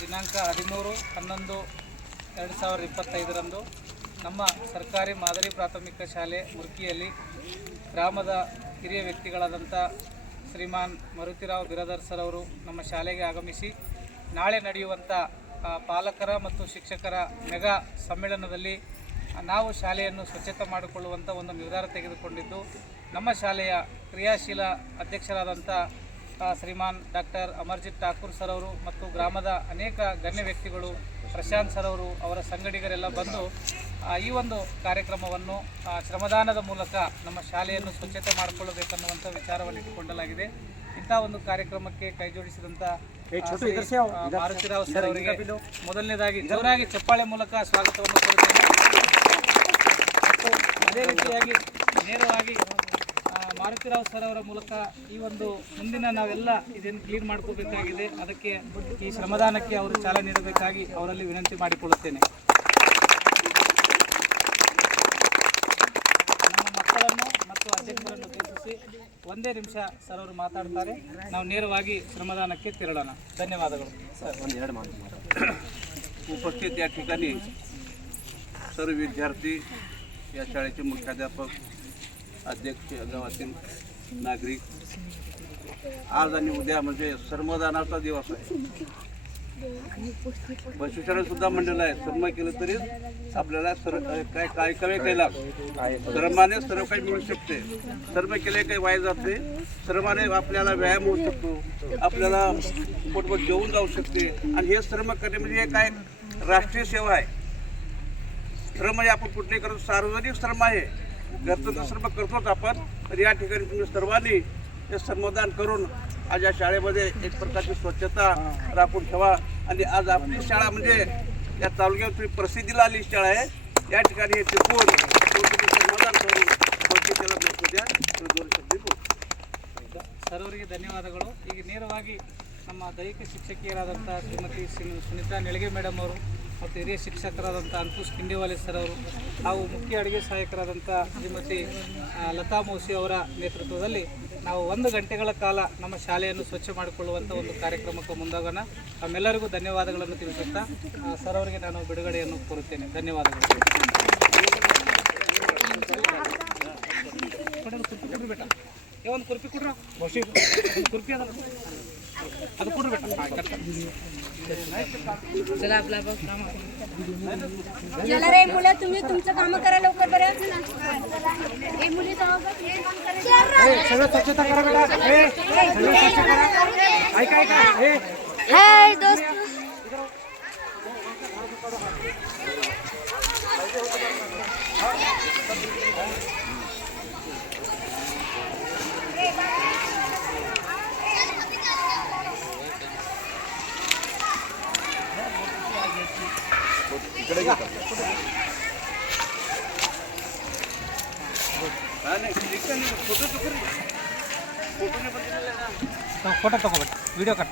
ದಿನಾಂಕ 13/11/2025 ನಮ್ಮ ಸರ್ಕಾರಿ ಮಾದರಿ ಪ್ರಾಥಮಿಕ ಶಾಲೆ ಮುರ್ಕಿಯಲ್ಲಿ ಗ್ರಾಮದ ಹಿರಿಯ ವ್ಯಕ್ತಿಗಳಾದಂಥ ಶ್ರೀಮಾನ್ ಮಾರುತಿರಾವ್ ಬಿರಾದರ್ ಸರ್ ಅವರು ನಮ್ಮ ಶಾಲೆಗೆ ಆಗಮಿಸಿ ನಾಳೆ ನಡೆಯುವಂಥ ಪಾಲಕರ ಮತ್ತು ಶಿಕ್ಷಕರ ಮೆಗಾ ಸಮ್ಮೇಳನದಲ್ಲಿ ನಾವು ಶಾಲೆಯನ್ನು ಸ್ವಚ್ಛತೆ ಮಾಡಿಕೊಳ್ಳುವಂಥ ಒಂದು ನಿರ್ಧಾರ ತೆಗೆದುಕೊಂಡಿದ್ದು, ನಮ್ಮ ಶಾಲೆಯ ಕ್ರಿಯಾಶೀಲ ಅಧ್ಯಕ್ಷರಾದಂಥ ಶ್ರೀಮಾನ್ ಡಾಕ್ಟರ್ ಅಮರ್ಜಿತ್ ಠಾಕೂರ್ ಸರ್ ಅವರು ಮತ್ತು ಗ್ರಾಮದ ಅನೇಕ ಗಣ್ಯ ವ್ಯಕ್ತಿಗಳು, ಪ್ರಶಾಂತ್ ಸರ್ ಅವರು, ಅವರ ಸಂಗಡಿಗರೆಲ್ಲ ಬಂದು ಈ ಒಂದು ಕಾರ್ಯಕ್ರಮವನ್ನು ಶ್ರಮದಾನದ ಮೂಲಕ ನಮ್ಮ ಶಾಲೆಯನ್ನು ಸ್ವಚ್ಛತೆ ಮಾಡಿಕೊಳ್ಳಬೇಕನ್ನುವಂಥ ವಿಚಾರವನ್ನು ಇಟ್ಟುಕೊಳ್ಳಲಾಗಿದೆ. ಇಂಥ ಒಂದು ಕಾರ್ಯಕ್ರಮಕ್ಕೆ ಕೈಜೋಡಿಸಿದಂಥ ಮಾರುತಿರಾವ್ ಸರ್ ಅವರಿಗೆ ಮೊದಲನೇದಾಗಿ ಜೋರಾಗಿ ಚಪ್ಪಾಳೆ ಮೂಲಕ ಸ್ವಾಗತವನ್ನು ಕೋರುತ್ತೇನೆ. ಮತ್ತು ಅದೇ ರೀತಿಯಾಗಿ ನೇರವಾಗಿ ಮಾರುತಿರಾವ್ ಸರ್ ಅವರ ಮೂಲಕ ಈ ಒಂದು ಮುಂದಿನ ನಾವೆಲ್ಲ ಇದನ್ನು ಕ್ಲೀನ್ ಮಾಡ್ಕೋಬೇಕಾಗಿದೆ, ಅದಕ್ಕೆ ಈ ಶ್ರಮದಾನಕ್ಕೆ ಅವರು ಚಾಲನೆ ನೀಡಬೇಕಾಗಿ ಅವರಲ್ಲಿ ವಿನಂತಿ ಮಾಡಿಕೊಳ್ಳುತ್ತೇನೆ. ನಮ್ಮ ಮಕ್ಕಳನ್ನು ಮತ್ತು ಅಧ್ಯಕ್ಷರನ್ನು ಉದ್ದೇಶಿಸಿ ಒಂದೇ ನಿಮಿಷ ಸರ್ ಅವರು ಮಾತಾಡ್ತಾರೆ. ನಾವು ನೇರವಾಗಿ ಶ್ರಮದಾನಕ್ಕೆ ತೆರಳೋಣ. ಧನ್ಯವಾದಗಳು ಸರ್. ಒಂದೆರಡು ಮಾತು. उपस्थित या ठिकाणी सर्व विद्यार्थी, या शाळेचे मुख्याध्यापक, अध्यक्ष, गावातील नागरिक, आज आणि उद्या म्हणजे श्रमदानाचा दिवस आहे. पशुशाळेसुद्धा मंडळ आहे. श्रम केलं तरी आपल्याला काय कमी केला श्रमाने सर्व काही मिळू शकते. श्रम केले काही वाया जाते. श्रमाने आपल्याला व्यायाम होऊ शकतो, आपल्याला पोटभर जेवून जाऊ शकते. आणि हे श्रम करणे म्हणजे हे काय राष्ट्रीय सेवा आहे. श्रम म्हणजे आपण कुठले करतो, सार्वजनिक श्रम आहे. घरचं श्रम करतोच आपण, तर या ठिकाणी तुम्ही सर्वांनी हे श्रमदान करून आज या शाळेमध्ये एक प्रकारची स्वच्छता राखून ठेवा. आणि आज आपली शाळा म्हणजे या तालुक्यात प्रसिद्धीला आली शाळा आहे. या ठिकाणी हे टिकून श्रमदान करून स्वच्छतेला महत्त्व द्या. ಸರ್ ಅವರಿಗೆ ಧನ್ಯವಾದಗಳು. ಈಗ ನೇರವಾಗಿ ನಮ್ಮ ದೈಹಿಕ ಶಿಕ್ಷಕಿಯರಾದಂಥ ಶ್ರೀಮತಿ ಸುನೀತಾ ನೆಳಗೆ ಮೇಡಮ್ ಅವರು ಮತ್ತು ಹಿರಿಯ ಶಿಕ್ಷಕರಾದಂಥ ಅಂಕುಶ್ ಕಿಂಡಿವಾಲೆ ಸರ್ ಅವರು ಹಾಗೂ ಮುಖ್ಯ ಅಡುಗೆ ಸಹಾಯಕರಾದಂಥ ಶ್ರೀಮತಿ ಲತಾ ಮೌಸಿ ಅವರ ನೇತೃತ್ವದಲ್ಲಿ ನಾವು 1 ಗಂಟೆಗಳ ಕಾಲ ನಮ್ಮ ಶಾಲೆಯನ್ನು ಸ್ವಚ್ಛ ಮಾಡಿಕೊಳ್ಳುವಂಥ ಒಂದು ಕಾರ್ಯಕ್ರಮಕ್ಕೆ ಮುಂದಾಗೋಣ. ನಮ್ಮೆಲ್ಲರಿಗೂ ಧನ್ಯವಾದಗಳನ್ನು ತಿಳಿಸುತ್ತಾ ಸರ್ ಅವರಿಗೆ ನಾನು ಬಿಡುಗಡೆಯನ್ನು ಕೋರುತ್ತೇನೆ. ಧನ್ಯವಾದಗಳು. ಬೇಟ ಒಂದು ಕುರ್ಪಿ ಕೊಡ್ರ, ಕುರ್ಪಿ ಅದ ಅದು ಕೊಡ್ರಿ ಬೇಟ. चला रे मुलं, तुम्ही तुमचं काम करा लवकर बरं. हे मुली सगळं स्वच्छता करा बेटा. सगळं स्वच्छ करा. ऐका हे दोस्त इकडे फोटो तಗೋಬೇಡ, ವಿಡಿಯೋ ಕಟ್